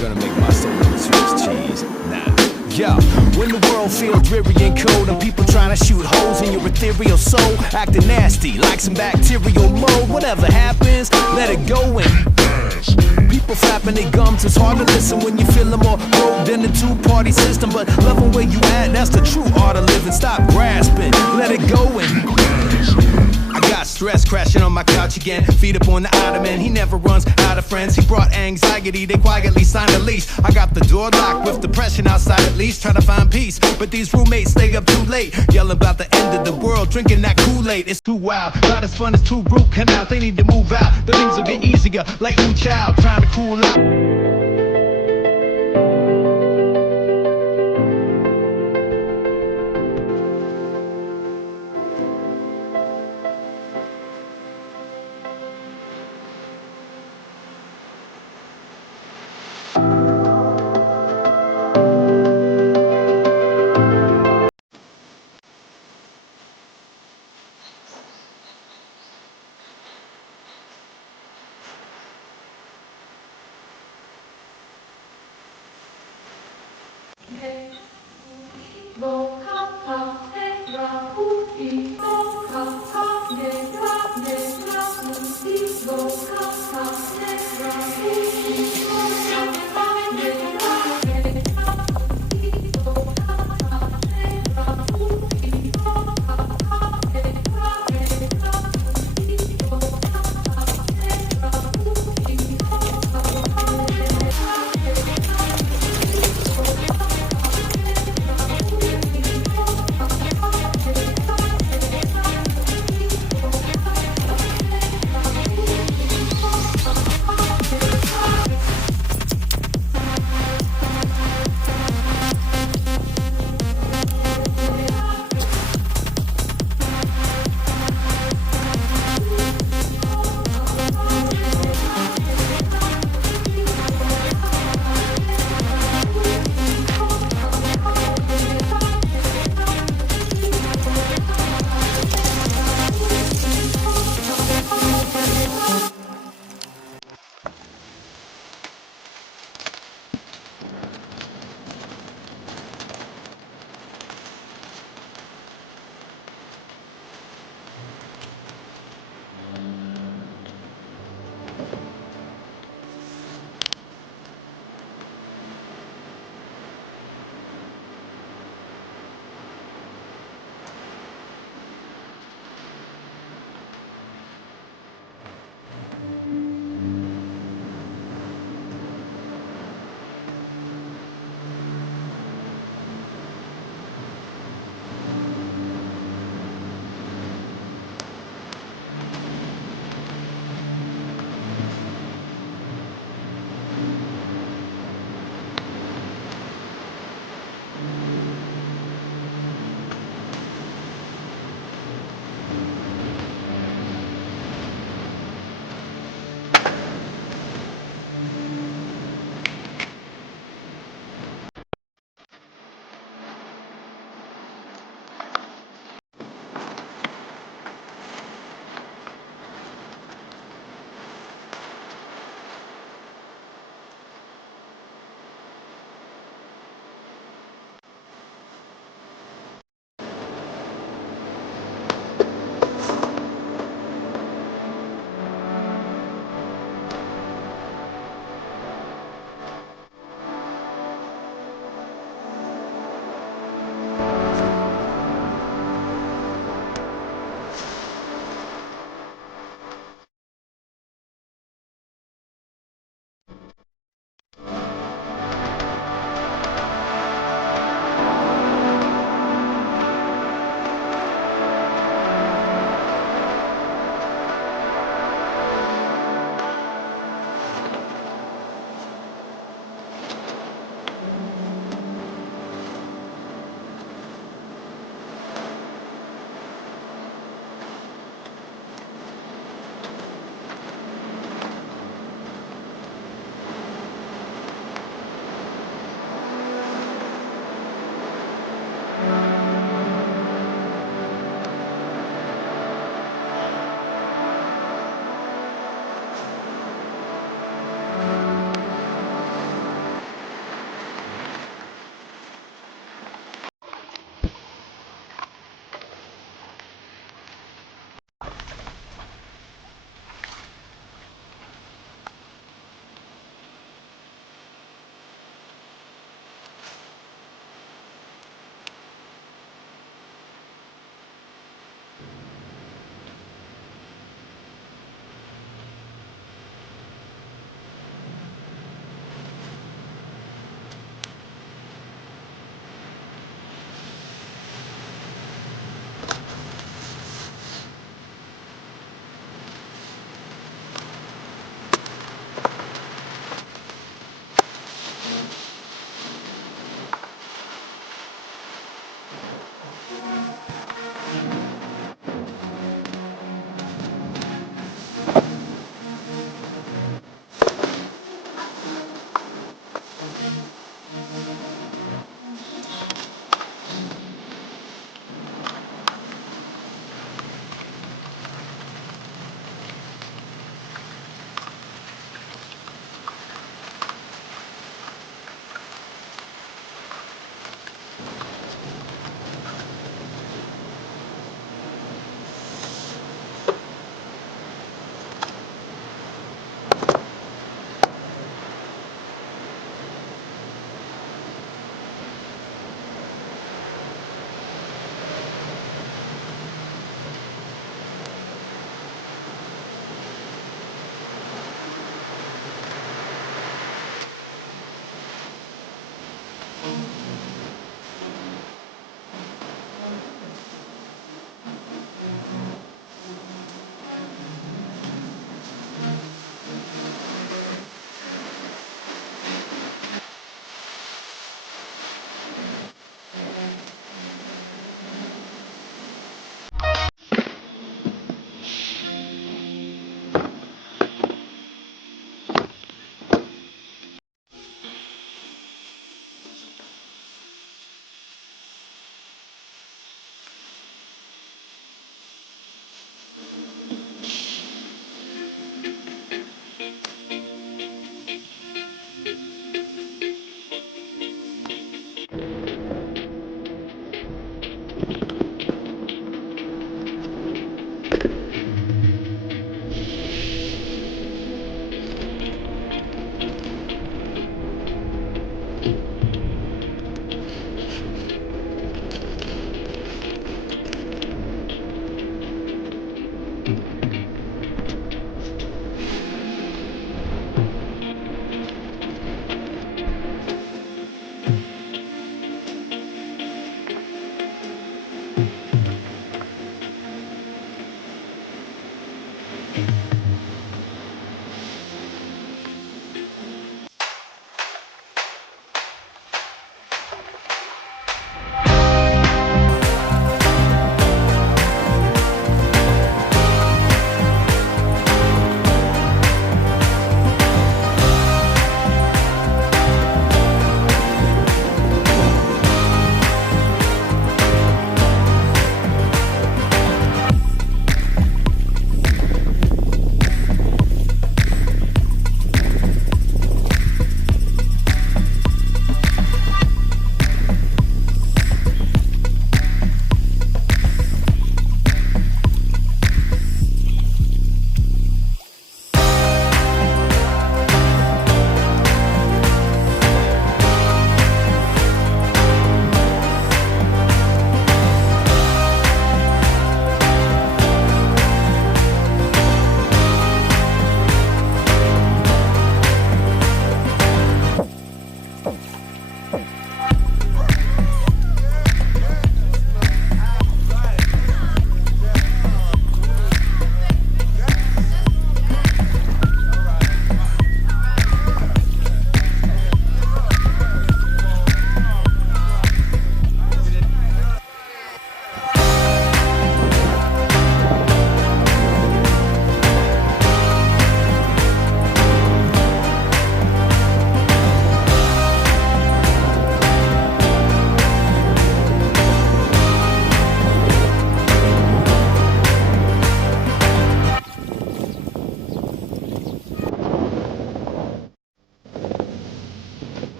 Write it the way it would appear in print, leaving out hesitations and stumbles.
gonna make my soul into Swiss cheese. Nah. Yeah, when the world feels dreary and cold and people trying to shoot holes in your ethereal soul, acting nasty like some bacterial mold. Whatever happens, let it go and people flapping their gums. It's hard to listen when you feeling more broke than the two-party system. But loving where you at, that's the true art of living. Stop grasping, let it go and I got stress crashing on my couch again. Feet up on the ottoman, he never runs out of friends. He brought anxiety, they quietly signed a lease. I got the door locked with depression outside at least, trying to find peace. But these roommates stay up too late, yelling about the end of the world, drinking that Kool-Aid. It's too wild, not as fun as two root canals. They need to move out, the things will get easier like new child trying to cool out.